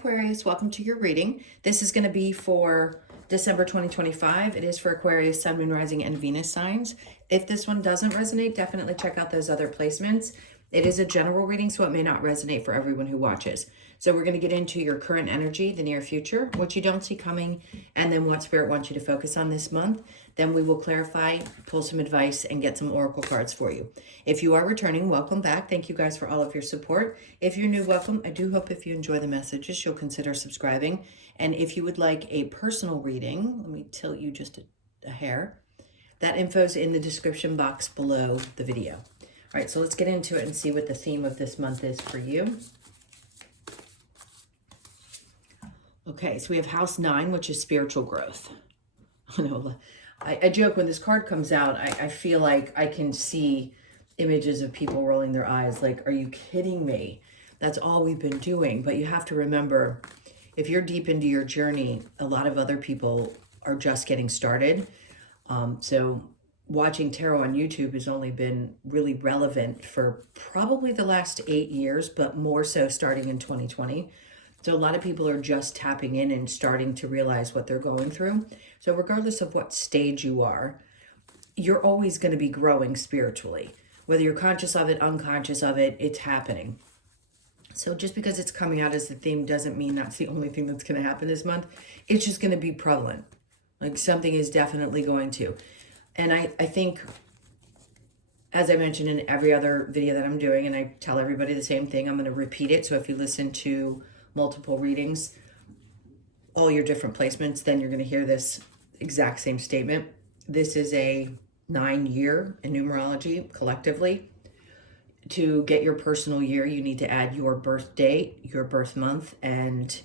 Aquarius, welcome to your reading. This is going to be for December 2025. It is for Aquarius, Sun, Moon, Rising, and Venus signs. If this one doesn't resonate, definitely check out those other placements. It is a general reading, so it may not resonate for everyone who watches. So we're going to get into your current energy, the near future, what you don't see coming, and then what Spirit wants you to focus on this month. Then we will clarify, pull some advice, and get some oracle cards for you. If you are returning, welcome back. Thank you guys for all of your support. If you're new, welcome. I do hope if you enjoy the messages, you'll consider subscribing. And if you would like a personal reading, let me tilt you just a hair. That info's in the description box below the video. All right, so let's get into it and see what the theme of this month is for you. Okay, so we have House 9, which is spiritual growth. I know, I joke when this card comes out, I feel like I can see images of people rolling their eyes like, are you kidding me? That's all we've been doing. But you have to remember, if you're deep into your journey, a lot of other people are just getting started. So watching tarot on YouTube has only been really relevant for probably the last 8 years, but more so starting in 2020. So a lot of people are just tapping in and starting to realize what they're going through. So regardless of what stage you are, you're always going to be growing spiritually. Whether you're conscious of it, unconscious of it, it's happening. So just because it's coming out as the theme doesn't mean that's the only thing that's going to happen this month. It's just going to be prevalent. Like something is definitely going to. And I think, as I mentioned in every other video that I'm doing, and I tell everybody the same thing, I'm going to repeat it. So if you listen to multiple readings, all your different placements, then you're going to hear this exact same statement. This is a 9-year in numerology collectively. To get your personal year, you need to add your birth date, your birth month, and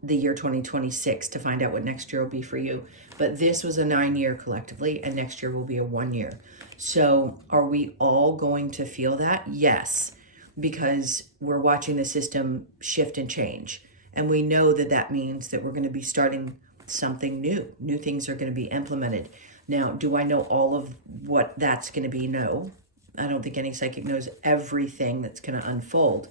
the year 2026 to find out what next year will be for you. But this was a 9-year collectively, and next year will be a 1 year. So are we all going to feel that? Yes, because we're watching the system shift and change. And we know that that means that we're going to be starting something new. New things are going to be implemented. Now, do I know all of what that's going to be? No. I don't think any psychic knows everything that's going to unfold.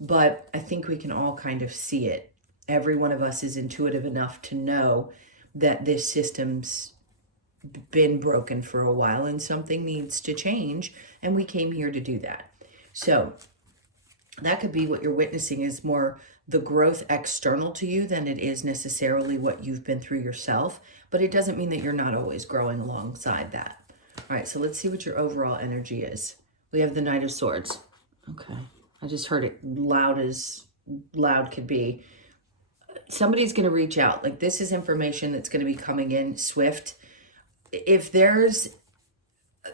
But I think we can all kind of see it. Every one of us is intuitive enough to know that this system's been broken for a while and something needs to change. And we came here to do that. So that could be what you're witnessing is more the growth external to you than it is necessarily what you've been through yourself. But it doesn't mean that you're not always growing alongside that. All right, so let's see what your overall energy is. We have the Knight of Swords. Okay, I just heard it loud as loud could be. Somebody's going to reach out. Like this is information that's going to be coming in swift. If there's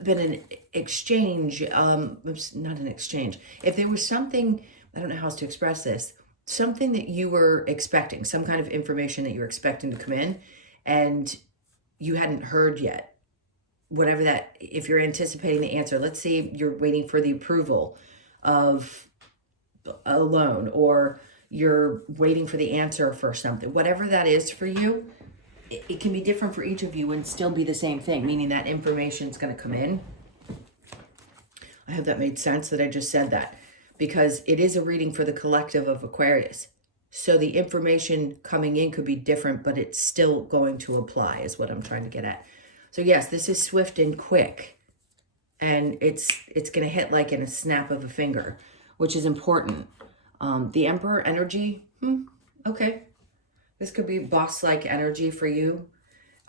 been an exchange, not an exchange. If there was something, I don't know how else to express this, something that you were expecting, some kind of information that you were expecting to come in and you hadn't heard yet, whatever that, if you're anticipating the answer, let's say you're waiting for the approval of a loan or you're waiting for the answer for something, whatever that is for you, it can be different for each of you and still be the same thing, meaning that information is going to come in. I hope that made sense that I just said that, because it is a reading for the collective of Aquarius. So the information coming in could be different, but it's still going to apply is what I'm trying to get at. So yes, this is swift and quick, and it's going to hit like in a snap of a finger, which is important. The Emperor energy, okay. This could be boss-like energy for you.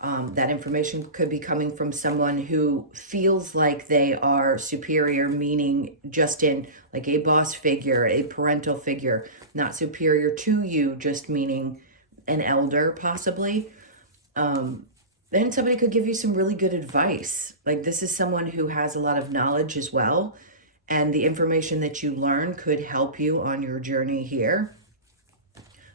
That information could be coming from someone who feels like they are superior, meaning just in like a boss figure, a parental figure, not superior to you, just meaning an elder possibly. Then somebody could give you some really good advice. Like this is someone who has a lot of knowledge as well. And the information that you learn could help you on your journey here.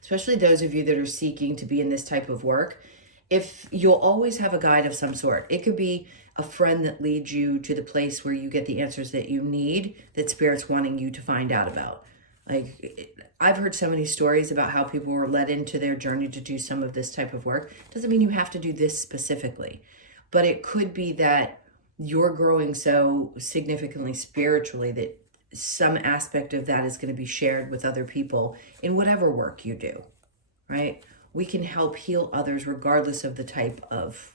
Especially those of you that are seeking to be in this type of work. If you'll always have a guide of some sort. It could be a friend that leads you to the place where you get the answers that you need, that Spirit's wanting you to find out about. Like, I've heard so many stories about how people were led into their journey to do some of this type of work. Doesn't mean you have to do this specifically, but it could be that you're growing so significantly spiritually that some aspect of that is going to be shared with other people in whatever work you do, right? We can help heal others regardless of the type of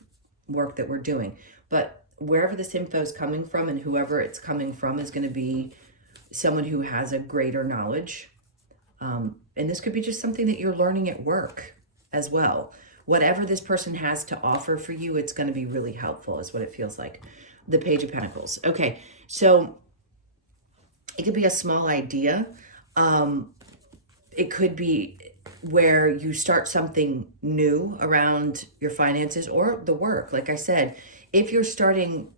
work that we're doing. But wherever this info is coming from and whoever it's coming from is going to be someone who has a greater knowledge. And this could be just something that you're learning at work as well. Whatever this person has to offer for you, it's going to be really helpful, is what it feels like. The Page of Pentacles. Okay, so it could be a small idea. It could be where you start something new around your finances or the work. Like I said, if you're starting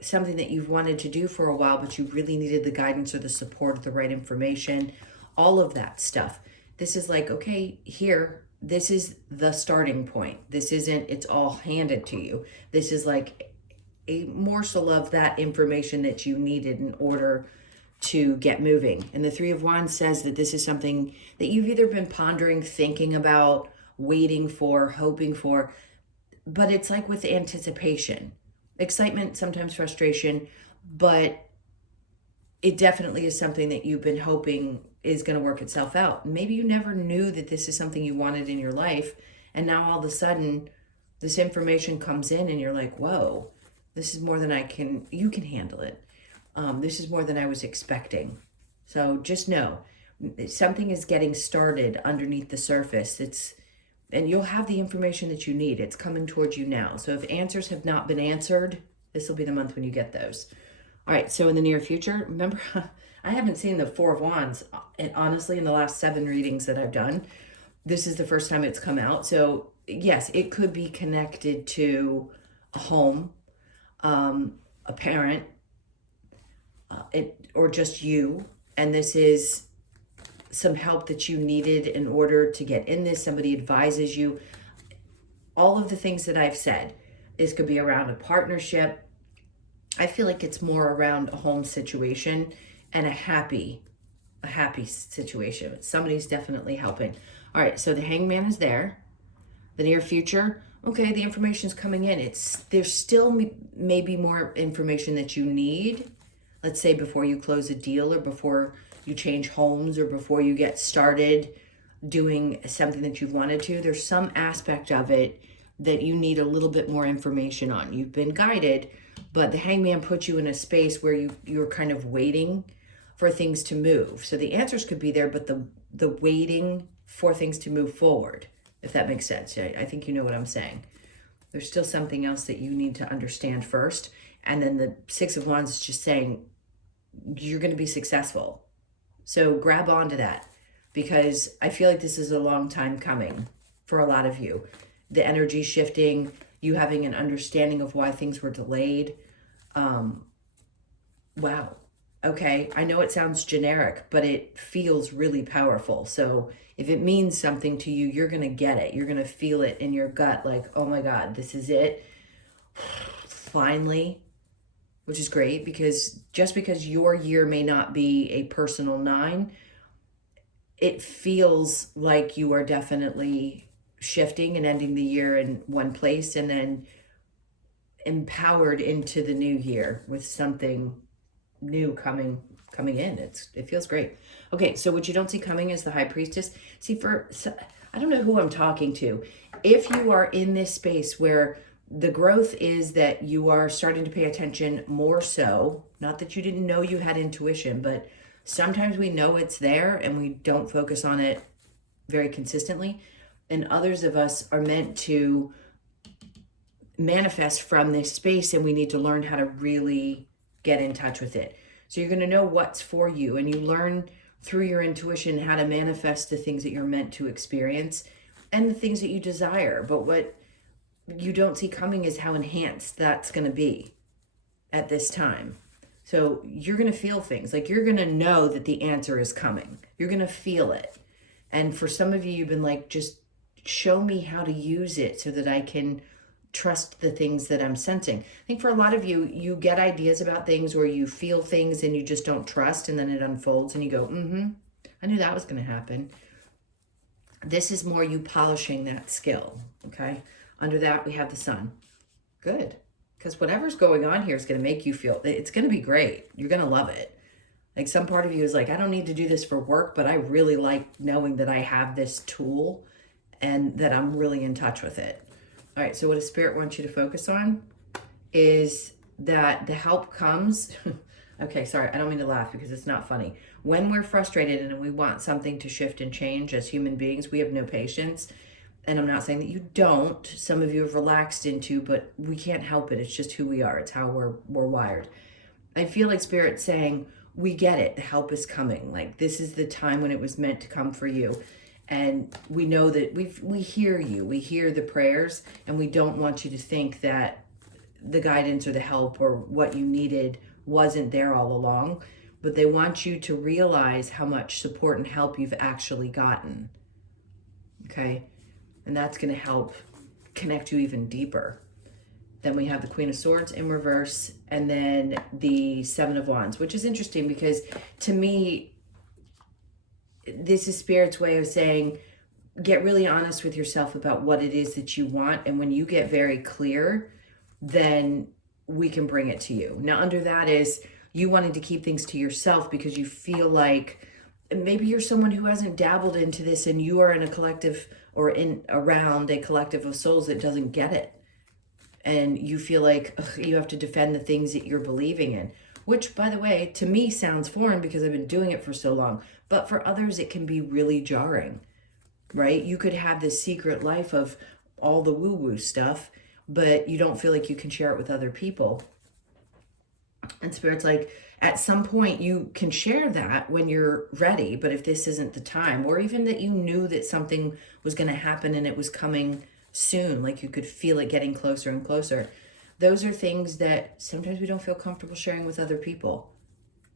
something that you've wanted to do for a while, but you really needed the guidance or the support of the right information, all of that stuff. This is like, okay, here, this is the starting point. This isn't, it's all handed to you. This is like a morsel of that information that you needed in order to get moving. And the Three of Wands says that this is something that you've either been pondering, thinking about, waiting for, hoping for, but it's like with anticipation, excitement, sometimes frustration, but it definitely is something that you've been hoping is going to work itself out. Maybe you never knew that this is something you wanted in your life, and now all of a sudden this information comes in and you're like, whoa, this is more than you can handle it. This is more than I was expecting. So just know, something is getting started underneath the surface. And you'll have the information that you need. It's coming towards you now. So if answers have not been answered, this will be the month when you get those. All right, so in the near future, remember, I haven't seen the Four of Wands, and honestly, in the last 7 readings that I've done, this is the first time it's come out. So yes, it could be connected to a home, a parent, or just you. And this is some help that you needed in order to get in this. Somebody advises you. All of the things that I've said, this could be around a partnership. I feel like it's more around a home situation and a happy situation. Somebody's definitely helping. All right, so the Hangman is there. The near future, okay, the information's coming in. There's still maybe more information that you need. Let's say before you close a deal, or before you change homes, or before you get started doing something that you've wanted to. There's some aspect of it that you need a little bit more information on. You've been guided, but the Hangman puts you in a space where you're kind of waiting for things to move. So the answers could be there, but the waiting for things to move forward, if that makes sense. I think you know what I'm saying. There's still something else that you need to understand first. And then the Six of Wands is just saying, you're going to be successful. So grab onto that, because I feel like this is a long time coming for a lot of you. The energy shifting, you having an understanding of why things were delayed. Wow. Okay. I know it sounds generic, but it feels really powerful. So if it means something to you, you're going to get it. You're going to feel it in your gut. Like, oh my God, this is it. Finally. Which is great, because just because your year may not be a personal 9, it feels like you are definitely shifting and ending the year in one place, and then empowered into the new year with something new coming in. It feels great. Okay, so what you don't see coming is the High Priestess. See, I don't know who I'm talking to. If you are in this space where the growth is that you are starting to pay attention more so, not that you didn't know you had intuition, but sometimes we know it's there and we don't focus on it very consistently. And others of us are meant to manifest from this space, and we need to learn how to really get in touch with it. So you're going to know what's for you, and you learn through your intuition how to manifest the things that you're meant to experience and the things that you desire. But what you don't see coming is how enhanced that's going to be at this time. So you're going to feel things, like you're going to know that the answer is coming. You're going to feel it. And for some of you, you've been like, just show me how to use it so that I can trust the things that I'm sensing. I think for a lot of you, you get ideas about things, or you feel things and you just don't trust, and then it unfolds and you go, I knew that was going to happen. This is more you polishing that skill, okay? Under that, we have the Sun. Good. Because whatever's going on here is going to make you feel, it's going to be great. You're going to love it. Like some part of you is like, I don't need to do this for work, but I really like knowing that I have this tool and that I'm really in touch with it. All right, so what a spirit wants you to focus on is that the help comes. Okay, sorry, I don't mean to laugh because it's not funny. When we're frustrated and we want something to shift and change as human beings, we have no patience. And I'm not saying that you don't. Some of you have relaxed into, but we can't help it. It's just who we are. It's how we're wired. I feel like Spirit's saying, we get it. The help is coming. Like this is the time when it was meant to come for you. And we know that we hear you. We hear the prayers, and we don't want you to think that the guidance or the help or what you needed wasn't there all along. But they want you to realize how much support and help you've actually gotten. Okay? And that's going to help connect you even deeper. Then we have the Queen of Swords in reverse, and then the Seven of Wands, which is interesting because to me, this is Spirit's way of saying, get really honest with yourself about what it is that you want. And when you get very clear, then we can bring it to you. Now, under that is you wanting to keep things to yourself because you feel like maybe you're someone who hasn't dabbled into this and you are in a collective or in around a collective of souls that doesn't get it. And you feel like you have to defend the things that you're believing in, which, by the way, to me sounds foreign because I've been doing it for so long. But for others, it can be really jarring, right? You could have this secret life of all the woo-woo stuff, but you don't feel like you can share it with other people. And Spirit's like, at some point you can share that when you're ready, but if this isn't the time, or even that you knew that something was going to happen and it was coming soon, like you could feel it getting closer and closer. Those are things that sometimes we don't feel comfortable sharing with other people.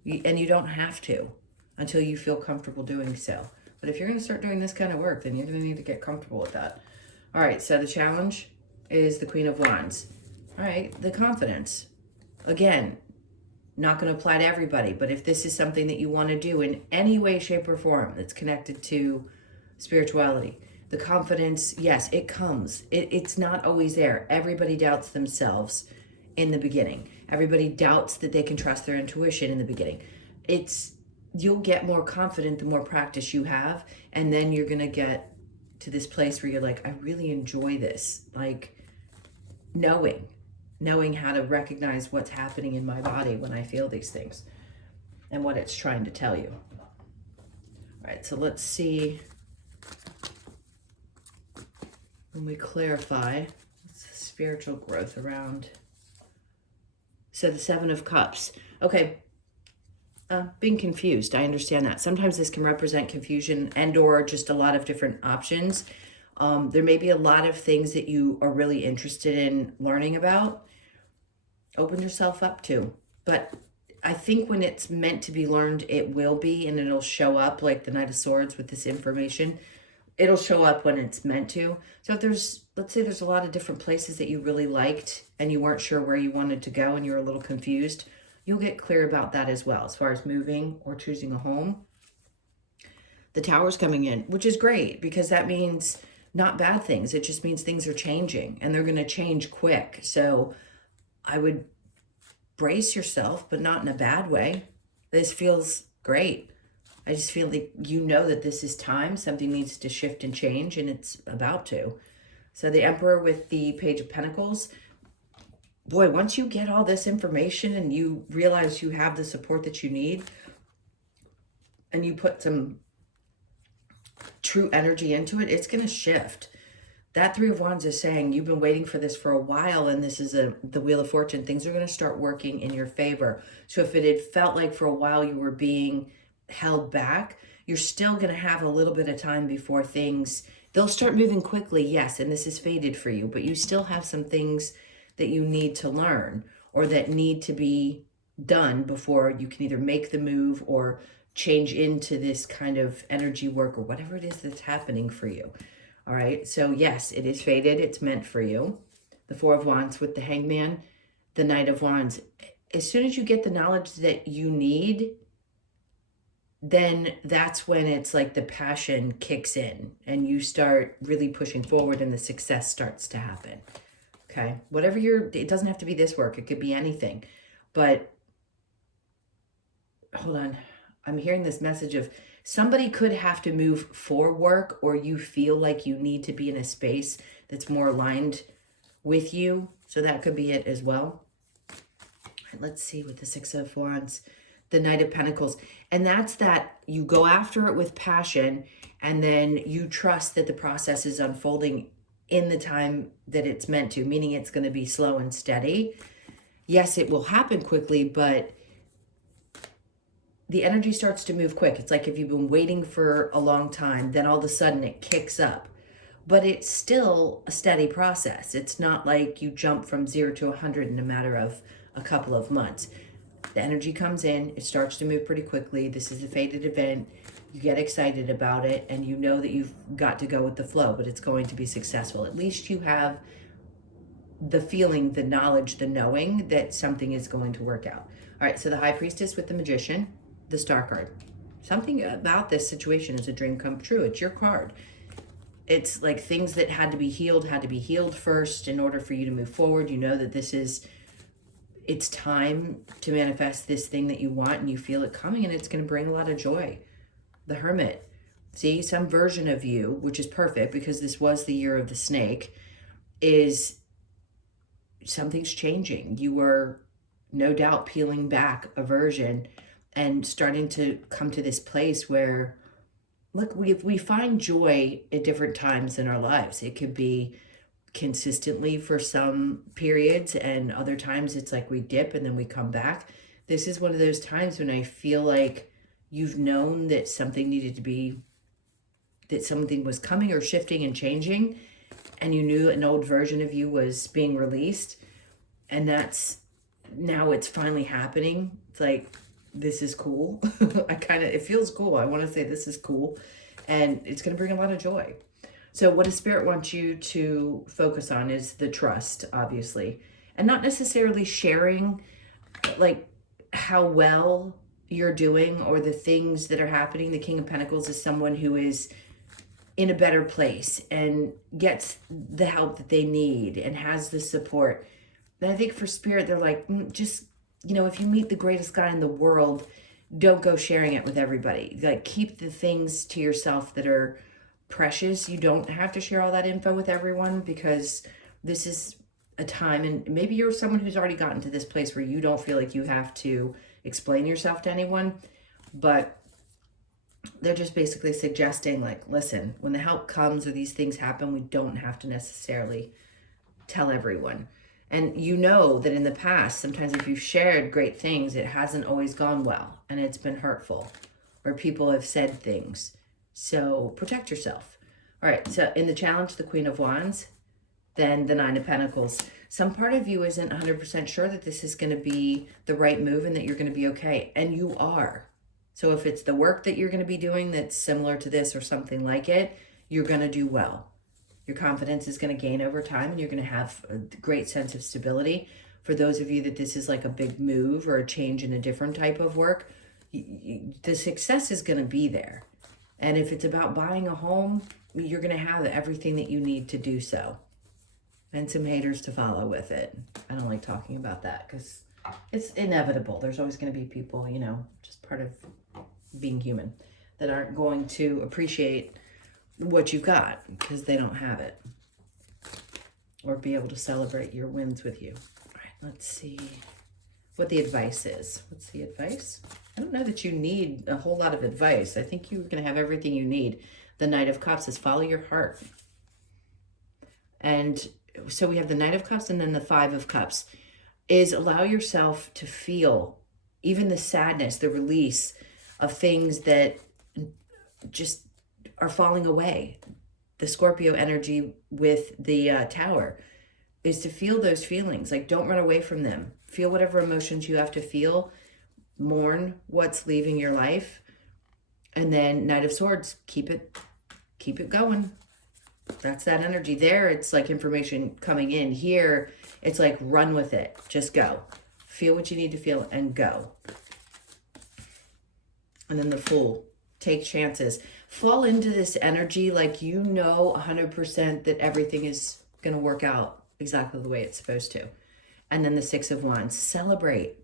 And you don't have to until you feel comfortable doing so. But if you're going to start doing this kind of work, then you're going to need to get comfortable with that. All right, so the challenge is the Queen of Wands. All right, the confidence. Again, not going to apply to everybody, but if this is something that you want to do in any way, shape, or form that's connected to spirituality, the confidence, yes, it comes. It's not always there. Everybody doubts themselves in the beginning. Everybody doubts that they can trust their intuition in the beginning. You'll get more confident the more practice you have, and then you're going to get to this place where you're like, I really enjoy this. Like knowing how to recognize what's happening in my body when I feel these things and what it's trying to tell you. All right, so let's see. When we clarify spiritual growth around, so the Seven of Cups. Okay, being confused, I understand that. Sometimes this can represent confusion and or just a lot of different options. There may be a lot of things that you are really interested in learning about. Open yourself up to. But I think when it's meant to be learned, it will be, and it'll show up like the Knight of Swords with this information. It'll show up when it's meant to. So if let's say there's a lot of different places that you really liked and you weren't sure where you wanted to go and you're a little confused, you'll get clear about that as well, as far as moving or choosing a home. The Tower's coming in, which is great because that means not bad things. It just means things are changing and they're going to change quick. So I would brace yourself, but not in a bad way. This feels great. I just feel like you know that this is time. Something needs to shift and change, and it's about to. So the Emperor with the Page of Pentacles. Boy, once you get all this information and you realize you have the support that you need, and you put some true energy into it, it's going to shift. That Three of Wands is saying you've been waiting for this for a while, and this is the Wheel of Fortune. Things are going to start working in your favor. So if it had felt like for a while you were being held back, you're still going to have a little bit of time before they'll start moving quickly, yes, and this is fated for you, but you still have some things that you need to learn or that need to be done before you can either make the move or change into this kind of energy work or whatever it is that's happening for you. All right, so yes, it is fated, it's meant for you. The Four of Wands with the Hangman, the Knight of Wands. As soon as you get the knowledge that you need, then that's when it's like the passion kicks in and you start really pushing forward and the success starts to happen. Okay, whatever it doesn't have to be this work, it could be anything, but hold on. I'm hearing this message of somebody could have to move for work, or you feel like you need to be in a space that's more aligned with you. So that could be it as well. Let's see with the Six of Wands, the Knight of Pentacles. And that's that you go after it with passion, and then you trust that the process is unfolding in the time that it's meant to, meaning it's going to be slow and steady. Yes, it will happen quickly, but the energy starts to move quick. It's like if you've been waiting for a long time, then all of a sudden it kicks up. But it's still a steady process. It's not like you jump from 0 to 100 in a matter of a couple of months. The energy comes in, it starts to move pretty quickly. This is a fated event. You get excited about it, and you know that you've got to go with the flow, but it's going to be successful. At least you have the feeling, the knowledge, the knowing that something is going to work out. All right, so the High Priestess with the Magician, the Star card. Something about this situation is a dream come true. It's your card. It's like things that had to be healed first in order for you to move forward. You know that it's time to manifest this thing that you want, and you feel it coming, and it's going to bring a lot of joy. The Hermit. See, some version of you, which is perfect because this was the year of the snake, is something's changing. You are no doubt peeling back aversion and starting to come to this place where, look, we find joy at different times in our lives. It could be consistently for some periods, and other times it's like we dip and then we come back. This is one of those times when I feel like you've known that something that something was coming or shifting and changing, and you knew an old version of you was being released, and now it's finally happening. It's like, this is cool. It feels cool. I want to say this is cool, and it's going to bring a lot of joy. So what does Spirit want you to focus on is the trust, obviously, and not necessarily sharing like how well you're doing or the things that are happening. The King of Pentacles is someone who is in a better place and gets the help that they need and has the support. And I think for Spirit, they're like, just, if you meet the greatest guy in the world, don't go sharing it with everybody. Like, keep the things to yourself that are precious. You don't have to share all that info with everyone, because this is a time, and maybe you're someone who's already gotten to this place where you don't feel like you have to explain yourself to anyone, but they're just basically suggesting, like, listen, when the help comes or these things happen, we don't have to necessarily tell everyone. And you know that in the past, sometimes if you've shared great things, it hasn't always gone well, and it's been hurtful, or people have said things. So protect yourself. All right, so in the challenge, the Queen of Wands, then the Nine of Pentacles. Some part of you isn't 100% sure that this is going to be the right move and that you're going to be okay, and you are. So if it's the work that you're going to be doing that's similar to this or something like it, you're going to do well. Your confidence is going to gain over time, and you're going to have a great sense of stability. For those of you that this is like a big move or a change in a different type of work, the success is going to be there. And if it's about buying a home, you're going to have everything that you need to do so. And some haters to follow with it. I don't like talking about that because it's inevitable. There's always going to be people, just part of being human, that aren't going to appreciate what you've got because they don't have it, or be able to celebrate your wins with you. All right, let's see what the advice is. What's the advice? I don't know that you need a whole lot of advice. I think you're going to have everything you need. The Knight of Cups is follow your heart. And so we have the Knight of Cups, and then the Five of Cups is allow yourself to feel even the sadness, the release of things that just are falling away. The Scorpio energy with the Tower is to feel those feelings. Like, don't run away from them. Feel whatever emotions you have to feel. Mourn what's leaving your life. And then Knight of Swords, keep it going. That's that energy. There, it's like information coming in. Here, it's like run with it. Just go. Feel what you need to feel and go. And then the Fool, take chances. Fall into this energy like 100% that everything is going to work out exactly the way it's supposed to. And then the Six of Wands, celebrate.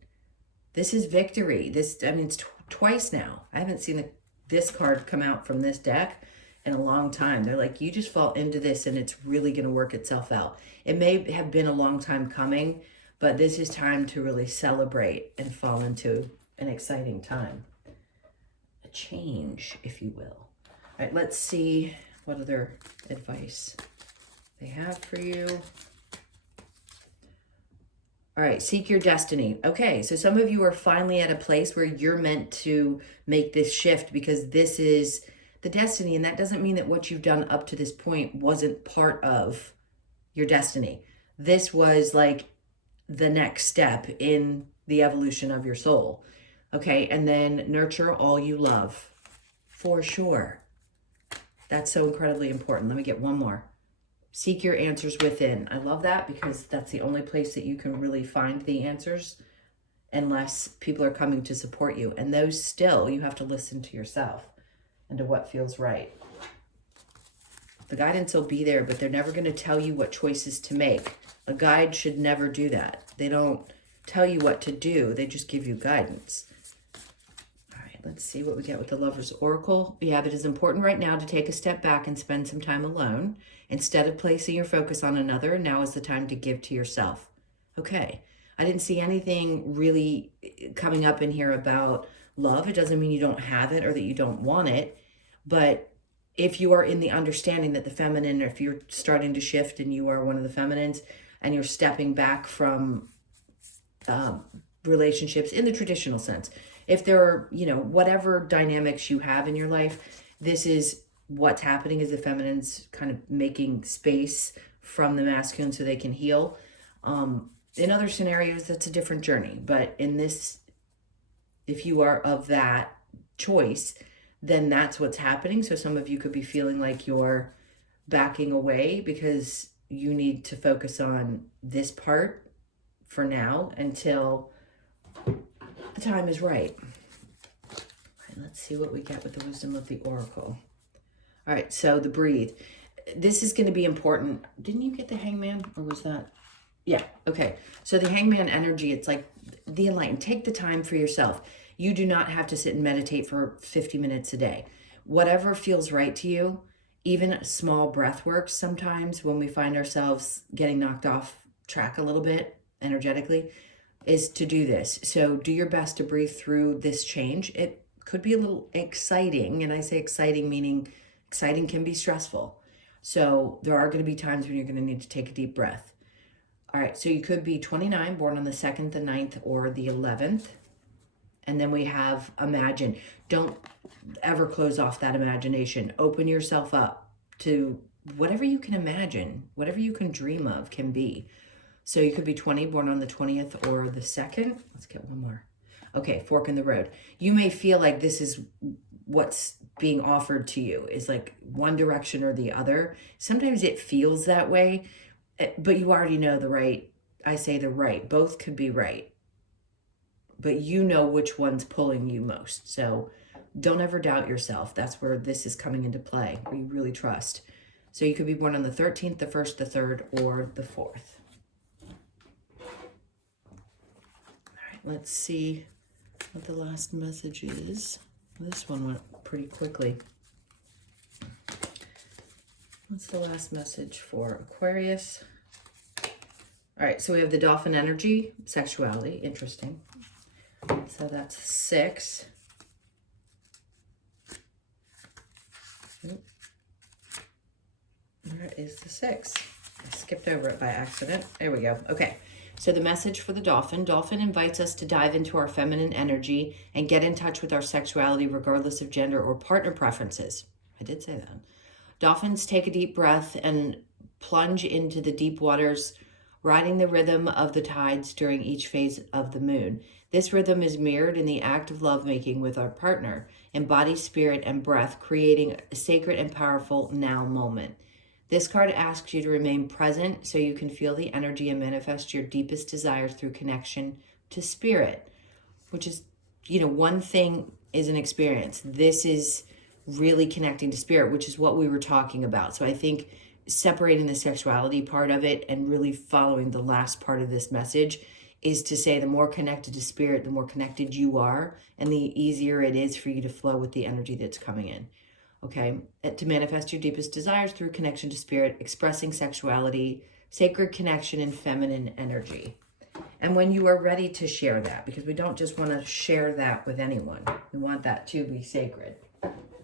This is victory. It's twice now. I haven't seen this card come out from this deck in a long time. They're like, you just fall into this and it's really going to work itself out. It may have been a long time coming, but this is time to really celebrate and fall into an exciting time. A change, if you will. All right, let's see what other advice they have for you. All right, seek your destiny. Okay, so some of you are finally at a place where you're meant to make this shift, because this is the destiny. And that doesn't mean that what you've done up to this point wasn't part of your destiny. This was like the next step in the evolution of your soul. Okay, and then nurture all you love. For sure. That's so incredibly important. Let me get one more. Seek your answers within. I love that, because that's the only place that you can really find the answers, unless people are coming to support you. And those still, you have to listen to yourself and to what feels right. The guidance will be there, but they're never going to tell you what choices to make. A guide should never do that. They don't tell you what to do. They just give you guidance. All right, let's see what we get with the Lover's Oracle. Yeah, it is important right now to take a step back and spend some time alone. Instead of placing your focus on another, now is the time to give to yourself. Okay, I didn't see anything really coming up in here about love. It doesn't mean you don't have it or that you don't want it. But if you are in the understanding that the feminine, or if you're starting to shift and you are one of the feminines and you're stepping back from relationships in the traditional sense, if there are, whatever dynamics you have in your life, this is what's happening, is the feminines kind of making space from the masculine so they can heal. In other scenarios, that's a different journey. But in this, if you are of that choice, then that's what's happening. So some of you could be feeling like you're backing away because you need to focus on this part for now until the time is right. All right, let's see what we get with the wisdom of the Oracle. All right, so the breathe. This is going to be important. Didn't you get the Hangman, or was that? Yeah, okay. So the Hangman energy, it's like the enlightened. Take the time for yourself. You do not have to sit and meditate for 50 minutes a day. Whatever feels right to you, even small breath work sometimes when we find ourselves getting knocked off track a little bit energetically, is to do this. So do your best to breathe through this change. It could be a little exciting, and I say exciting meaning exciting can be stressful. So there are going to be times when you're going to need to take a deep breath. All right, so you could be 29, born on the 2nd, the 9th, or the 11th. And then we have imagine. Don't ever close off that imagination. Open yourself up to whatever you can imagine, whatever you can dream of can be. So you could be 20, born on the 20th or the 2nd. Let's get one more. Okay, fork in the road. You may feel like this is what's being offered to you, is like one direction or the other. Sometimes it feels that way, but you already know the right. I say the right. Both could be right. But you know which one's pulling you most. So don't ever doubt yourself. That's where this is coming into play, where you really trust. So you could be born on the 13th, the 1st, the 3rd, or the 4th. All right, let's see what the last message is. This one went pretty quickly. What's the last message for Aquarius? All right, so we have the dolphin energy, sexuality, interesting. So that's 6. There is the 6. I skipped over it by accident. There we go. Okay. So the message for the dolphin. Dolphin invites us to dive into our feminine energy and get in touch with our sexuality regardless of gender or partner preferences. I did say that. Dolphins take a deep breath and plunge into the deep waters, riding the rhythm of the tides during each phase of the moon. This rhythm is mirrored in the act of lovemaking with our partner, in body, spirit, and breath, creating a sacred and powerful now moment. This card asks you to remain present so you can feel the energy and manifest your deepest desires through connection to spirit, which is, one thing is an experience. This is really connecting to spirit, which is what we were talking about. So I think separating the sexuality part of it and really following the last part of this message is to say the more connected to spirit, the more connected you are, and the easier it is for you to flow with the energy that's coming in. Okay, to manifest your deepest desires through connection to spirit, expressing sexuality, sacred connection, and feminine energy. And when you are ready to share that, because we don't just want to share that with anyone, we want that to be sacred.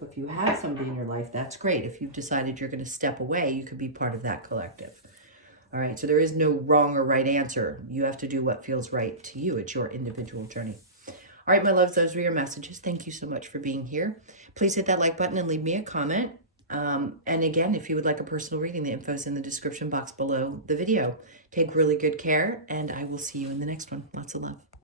If you have somebody in your life, that's great. If you've decided you're going to step away, you could be part of that collective. All right, so there is no wrong or right answer. You have to do what feels right to you. It's your individual journey. All right, my loves, those were your messages. Thank you so much for being here. Please hit that like button and leave me a comment. And again, if you would like a personal reading, the info is in the description box below the video. Take really good care, and I will see you in the next one. Lots of love.